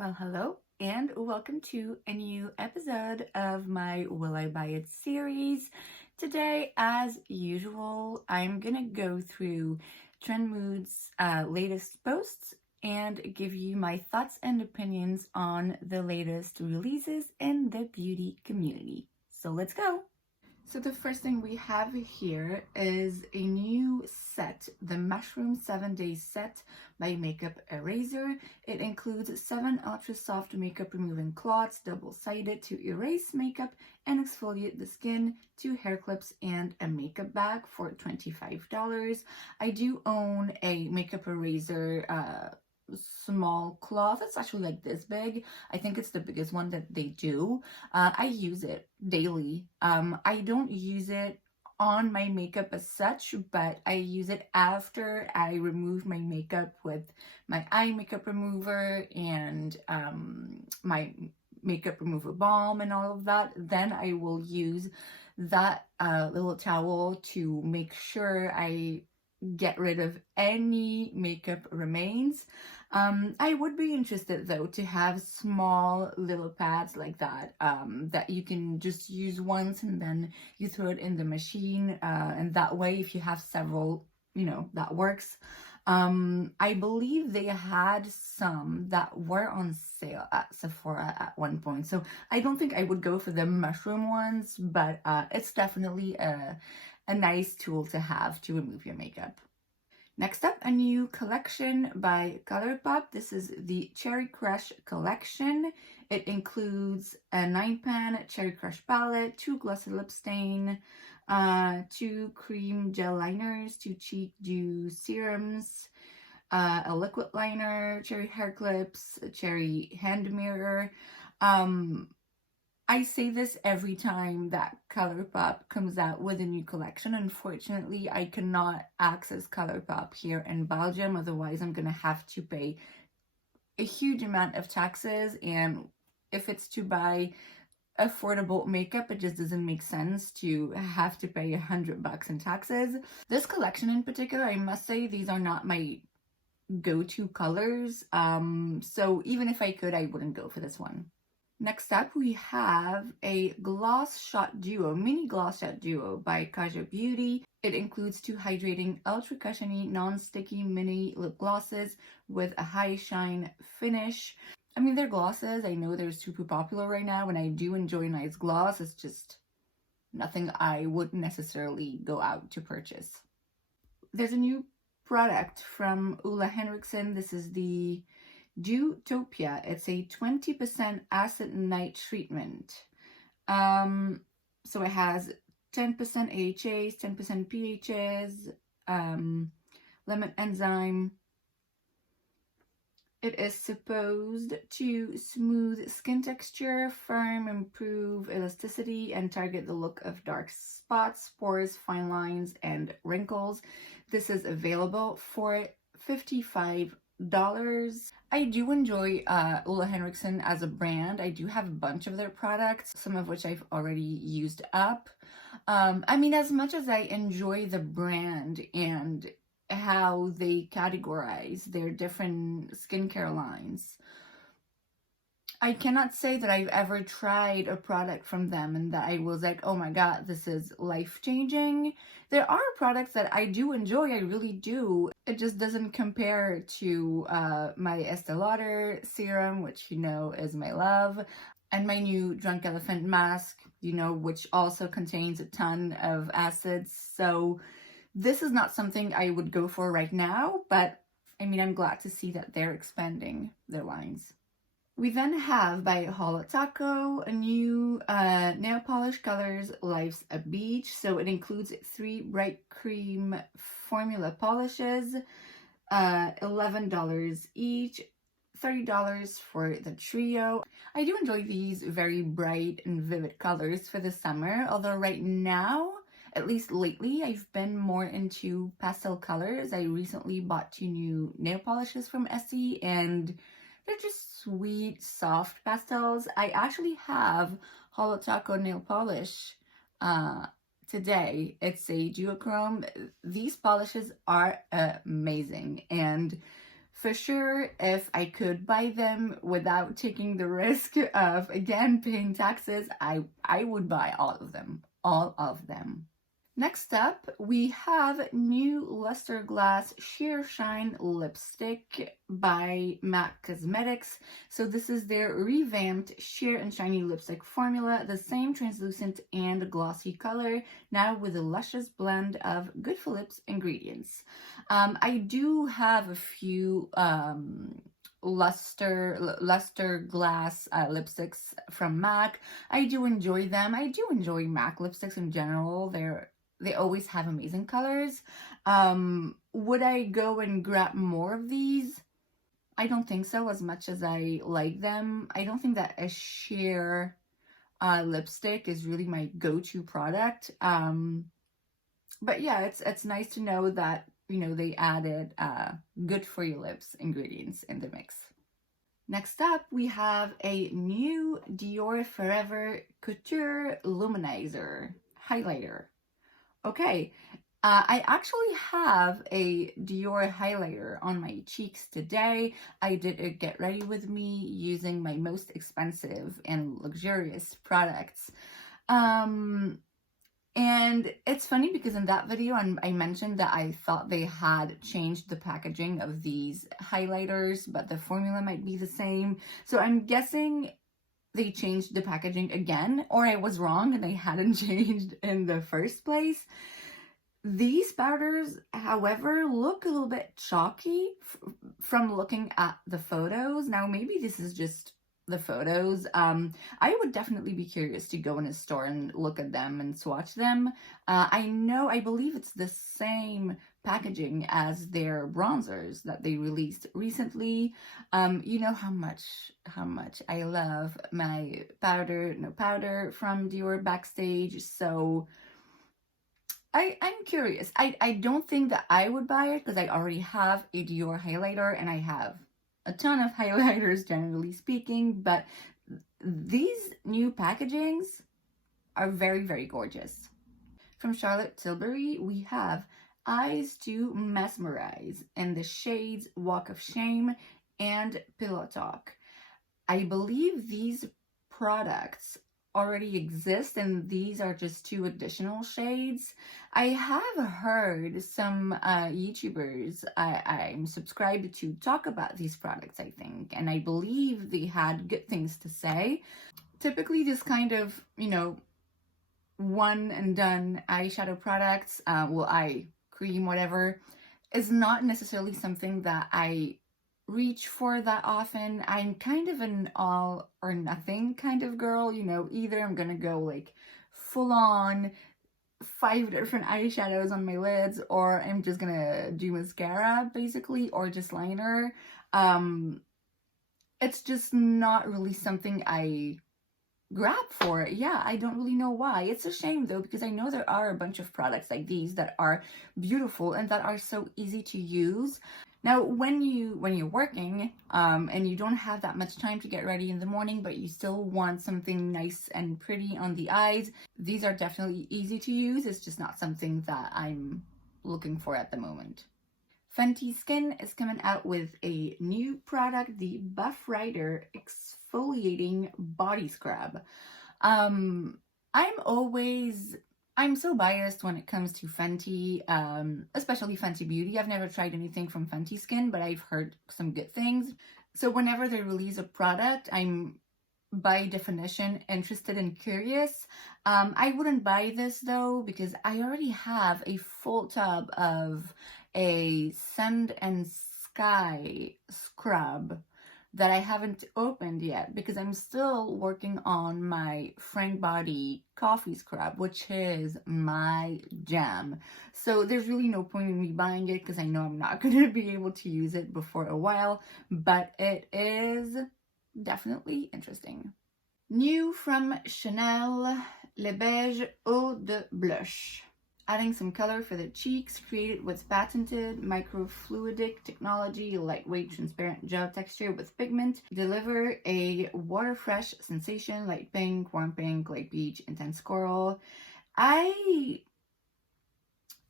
Well, hello and welcome to a new episode of my Will I Buy It series. Today, as usual, I'm gonna go through Trend Mood's latest posts and give you my thoughts and opinions on the latest releases in the beauty community. So let's go! So the first thing we have here is a new set, the Mushroom 7-Day Set by Makeup Eraser. It includes 7 ultra soft makeup removing cloths, double-sided, to erase makeup and exfoliate the skin, 2 hair clips, and a makeup bag for $25. I do own a Makeup Eraser small cloth. It's actually like this big. I think it's the biggest one that they do. I use it daily. I don't use it on my makeup as such, but I use it after I remove my makeup with my eye makeup remover and my makeup remover balm and all of that. Then I will use that little towel to make sure I get rid of any makeup remains. I would be interested though to have small little pads like that that you can just use once and then you throw it in the machine, and that way if you have several, that works. I believe they had some that were on sale at Sephora at one point, so I don't think I would go for the mushroom ones, but it's definitely a nice tool to have to remove your makeup. Next up, a new collection by ColourPop. This is the Cherry Crush collection. It includes a 9-pan Cherry Crush palette, 2 glossy lip stain, 2 cream gel liners, 2 cheek dew serums, a liquid liner, cherry hair clips, a cherry hand mirror. I say this every time that ColourPop comes out with a new collection. Unfortunately, I cannot access ColourPop here in Belgium. Otherwise, I'm going to have to pay a huge amount of taxes. And if it's to buy affordable makeup, it just doesn't make sense to have to pay $100 in taxes. This collection in particular, I must say, these are not my go-to colors. So even if I could, I wouldn't go for this one. Next up, we have a Gloss Shot Duo, Mini Gloss Shot Duo by Kaja Beauty. It includes 2 hydrating, ultra cushiony, non-sticky mini lip glosses with a high shine finish. I mean, they're glosses. I know they're super popular right now, and I do enjoy nice gloss. It's just nothing I would necessarily go out to purchase. There's a new product from Ole Henriksen. This is the Dewtopia. It's a 20% acid night treatment. So it has 10% AHAs, 10% PHAs, lemon enzyme. It is supposed to smooth skin texture, firm, improve elasticity, and target the look of dark spots, pores, fine lines, and wrinkles. This is available for $55. I do enjoy Ole Henriksen as a brand. I do have a bunch of their products, some of which I've already used up. I mean, as much as I enjoy the brand and how they categorize their different skincare lines, I cannot say that I've ever tried a product from them and that I was like, oh my god, this is life-changing. There are products that I do enjoy, I really do. It just doesn't compare to my Estee Lauder serum, which you know is my love, and my new Drunk Elephant mask, which also contains a ton of acids. So this is not something I would go for right now, but I mean, I'm glad to see that they're expanding their lines. We then have by Holotaco a new nail polish colors, Life's a Beach. So it includes 3 bright cream formula polishes, $11 each, $30 for the trio. I do enjoy these very bright and vivid colors for the summer, although right now, at least lately, I've been more into pastel colors. I recently bought 2 new nail polishes from Essie, and they're just sweet, soft pastels. I actually have Holotaco nail polish today. It's a duochrome. These polishes are amazing, and For sure, if I could buy them without taking the risk of, again, paying taxes, I would buy all of them. All of them. Next up, we have new Luster Glass Sheer Shine Lipstick by MAC Cosmetics. So this is their revamped sheer and shiny lipstick formula, the same translucent and glossy color, now with a luscious blend of good for lips ingredients. I do have a few luster glass lipsticks from MAC. I do enjoy them. I do enjoy MAC lipsticks in general. They always have amazing colors. Would I go and grab more of these? I don't think so, as much as I like them. I don't think that a sheer lipstick is really my go-to product. But yeah, it's nice to know that, you know, they added good for your lips ingredients in the mix. Next up, we have a new Dior Forever Couture Luminizer Highlighter. Okay, I actually have a Dior highlighter on my cheeks today. I did a get ready with me using my most expensive and luxurious products. And it's funny because in that video I mentioned that I thought they had changed the packaging of these highlighters, but the formula might be the same. So I'm guessing they changed the packaging again, or I was wrong and they hadn't changed in the first place. These powders, however, look a little bit chalky from looking at the photos. Now, maybe this is just the photos. I would definitely be curious to go in a store and look at them and swatch them. I believe it's the same packaging as their bronzers that they released recently. You know how much I love my powder no powder from Dior Backstage, so I'm curious. I don't think that I would buy it because I already have a Dior highlighter and I have a ton of highlighters, generally speaking, but these new packagings are very, very gorgeous. From Charlotte Tilbury, we have Eyes to Mesmerize in the shades Walk of Shame and Pillow Talk. I believe these products already exist and these are just 2 additional shades. I have heard some YouTubers I'm subscribed to talk about these products, I think, and I believe they had good things to say. Typically this kind of, you know, one and done eyeshadow products, eye cream, whatever, is not necessarily something that I reach for that often. I'm kind of an all or nothing kind of girl, you know, either I'm gonna go like full on 5 different eyeshadows on my lids, or I'm just gonna do mascara basically, or just liner. It's just not really something I grab for. Yeah, I don't really know why. It's a shame though, because I know there are a bunch of products like these that are beautiful and that are so easy to use. Now, when you're working and you don't have that much time to get ready in the morning, but you still want something nice and pretty on the eyes, these are definitely easy to use. It's just not something that I'm looking for at the moment. Fenty Skin is coming out with a new product, the Buff Rider Exfoliating Body Scrub. I'm so biased when it comes to Fenty, especially Fenty Beauty. I've never tried anything from Fenty Skin, but I've heard some good things. So whenever they release a product, I'm by definition interested and curious. I wouldn't buy this though, because I already have a full tub of a Sand and Sky scrub that I haven't opened yet because I'm still working on my Frank Body coffee scrub, which is my jam. So there's really no point in me buying it because I know I'm not going to be able to use it before a while, but it is definitely interesting. New from Chanel, Le Beige Eau de Blush. Adding some color for the cheeks, created with patented microfluidic technology, lightweight transparent gel texture with pigment. Deliver a water fresh sensation, light pink, warm pink, light peach, intense coral. I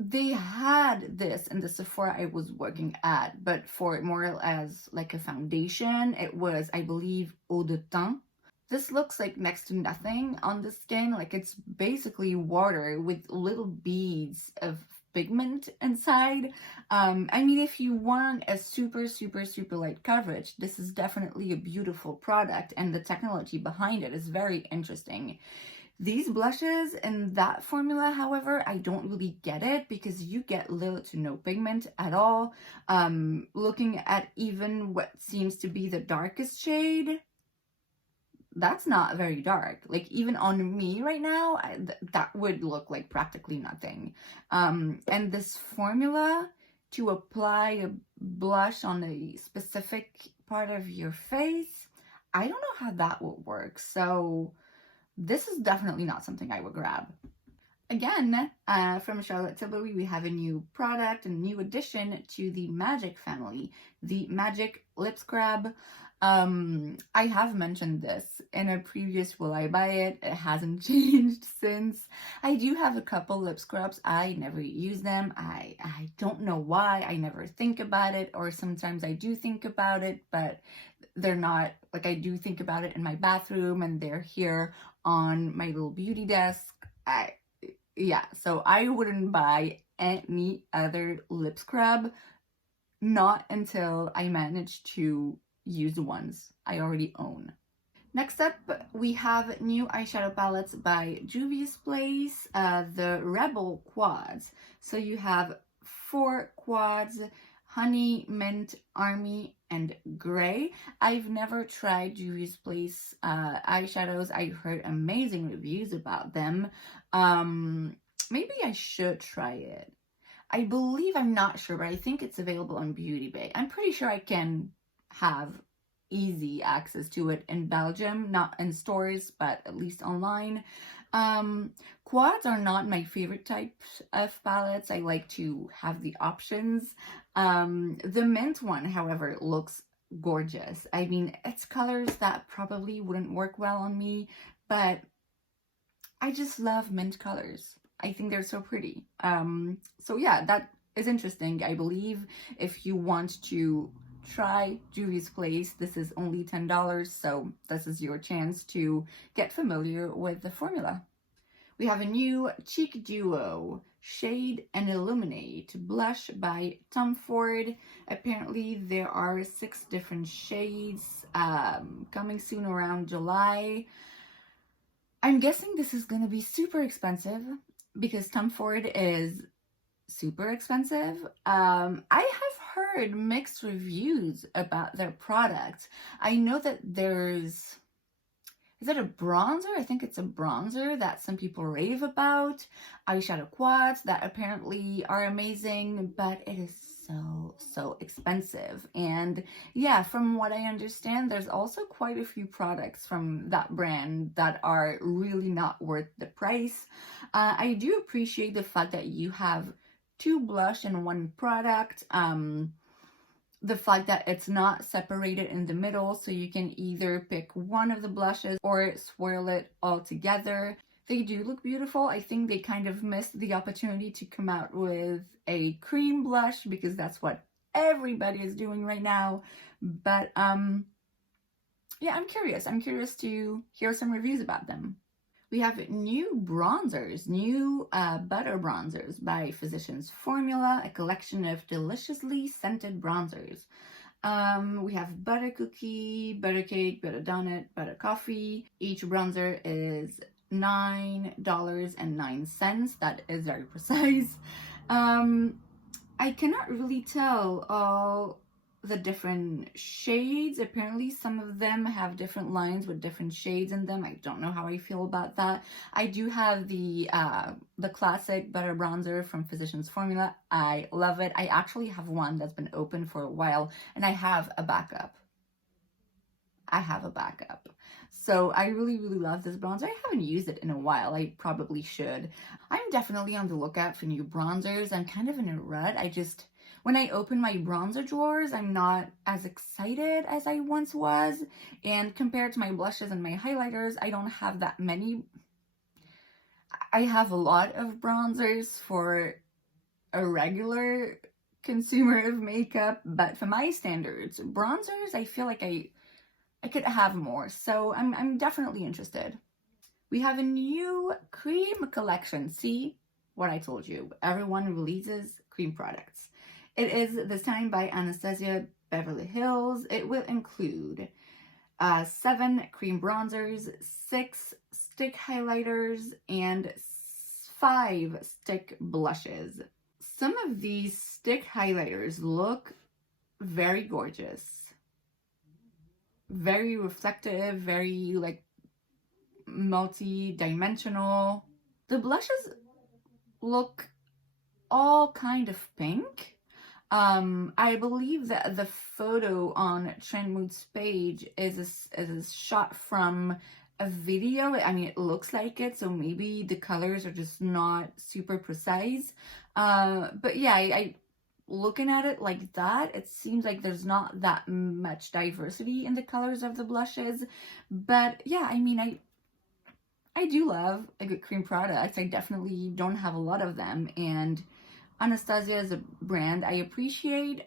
They had this in the Sephora I was working at, but for more as like a foundation, it was, I believe, eau de teint. This looks like next to nothing on the skin. Like it's basically water with little beads of pigment inside. I mean, if you want a super, super, super light coverage, this is definitely a beautiful product, and the technology behind it is very interesting. These blushes in that formula, however, I don't really get it because you get little to no pigment at all. Looking at even what seems to be the darkest shade, that's not very dark. Like even on me right now, that would look like practically nothing. And this formula to apply a blush on a specific part of your face, I don't know how that would work. So this is definitely not something I would grab. Again, from Charlotte Tilbury, we have a new product, a new addition to the Magic family, the Magic Lip Scrub. I have mentioned this in a previous Will I Buy It. It hasn't changed since. I do have a couple lip scrubs. I never use them. I don't know why. I never think about it, or sometimes I do think about it, but they're not, like, I do think about it in my bathroom and they're here on my little beauty desk. Yeah, so I wouldn't buy any other lip scrub, not until I manage to use the ones I already own. Next up, we have new eyeshadow palettes by Juvia's Place, the Rebel Quads. So you have 4 quads: Honey, Mint, Army, and Gray. I've never tried Juvia's Place eyeshadows. I heard amazing reviews about them. Maybe I should try it. I believe, I'm not sure, but I think it's available on Beauty Bay. I'm pretty sure I can have easy access to it in Belgium, not in stores, but at least online. Quads are not my favorite types of palettes. I like to have the options. The mint one, however, looks gorgeous. I mean, it's colors that probably wouldn't work well on me, but I just love mint colors. I think they're so pretty. So yeah, that is interesting. I believe if you want to try Juvia's Place, this is only $10, so this is your chance to get familiar with the formula. We have a new Cheek Duo Shade and Illuminate blush by Tom Ford. Apparently there are 6 different shades coming soon around July. I'm guessing this is going to be super expensive because Tom Ford is super expensive. I have heard mixed reviews about their products. I know that there's, is it a bronzer? I think it's a bronzer that some people rave about. Eyeshadow quads that apparently are amazing, but it is so expensive. And yeah, from what I understand, there's also quite a few products from that brand that are really not worth the price. I do appreciate the fact that you have 2 blush in 1 product. The fact that it's not separated in the middle, so you can either pick one of the blushes or swirl it all together. They do look beautiful. I think they kind of missed the opportunity to come out with a cream blush because that's what everybody is doing right now. But yeah, I'm curious. I'm curious to hear some reviews about them. We have new bronzers, new butter bronzers by Physicians Formula, a collection of deliciously scented bronzers. We have butter cookie, butter cake, butter donut, butter coffee. Each bronzer is $9.09. That is very precise. I cannot really tell all the different shades. Apparently some of them have different lines with different shades in them. I don't know how I feel about that. I do have the classic butter bronzer from Physicians Formula. I love it. I actually have one that's been open for a while, and I have a backup. So I really love this bronzer. I haven't used it in a while. I probably should. I'm definitely on the lookout for new bronzers. I'm kind of in a rut. When I open my bronzer drawers, I'm not as excited as I once was. And compared to my blushes and my highlighters, I don't have that many. I have a lot of bronzers for a regular consumer of makeup, but for my standards, bronzers, I feel like I could have more. So I'm definitely interested. We have a new cream collection. See what I told you. Everyone releases cream products. It is this time by Anastasia, Beverly Hills. It will include 7 cream bronzers, 6 stick highlighters, and 5 stick blushes. Some of these stick highlighters look very gorgeous. Very reflective, very like multi-dimensional. The blushes look all kind of pink. I believe that the photo on Trend Mood's page is a shot from a video. I mean, it looks like it, so maybe the colors are just not super precise. But yeah, I looking at it like that, it seems like there's not that much diversity in the colors of the blushes. But yeah, I mean, I do love a good cream product. I definitely don't have a lot of them, and Anastasia is a brand I appreciate.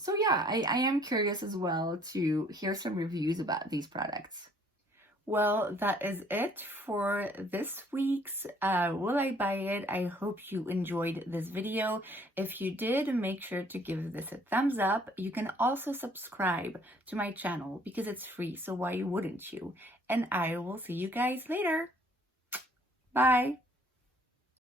So yeah, I am curious as well to hear some reviews about these products. Well, that is it for this week's Will I Buy It? I hope you enjoyed this video. If you did, make sure to give this a thumbs up. You can also subscribe to my channel because it's free, so why wouldn't you? And I will see you guys later. Bye!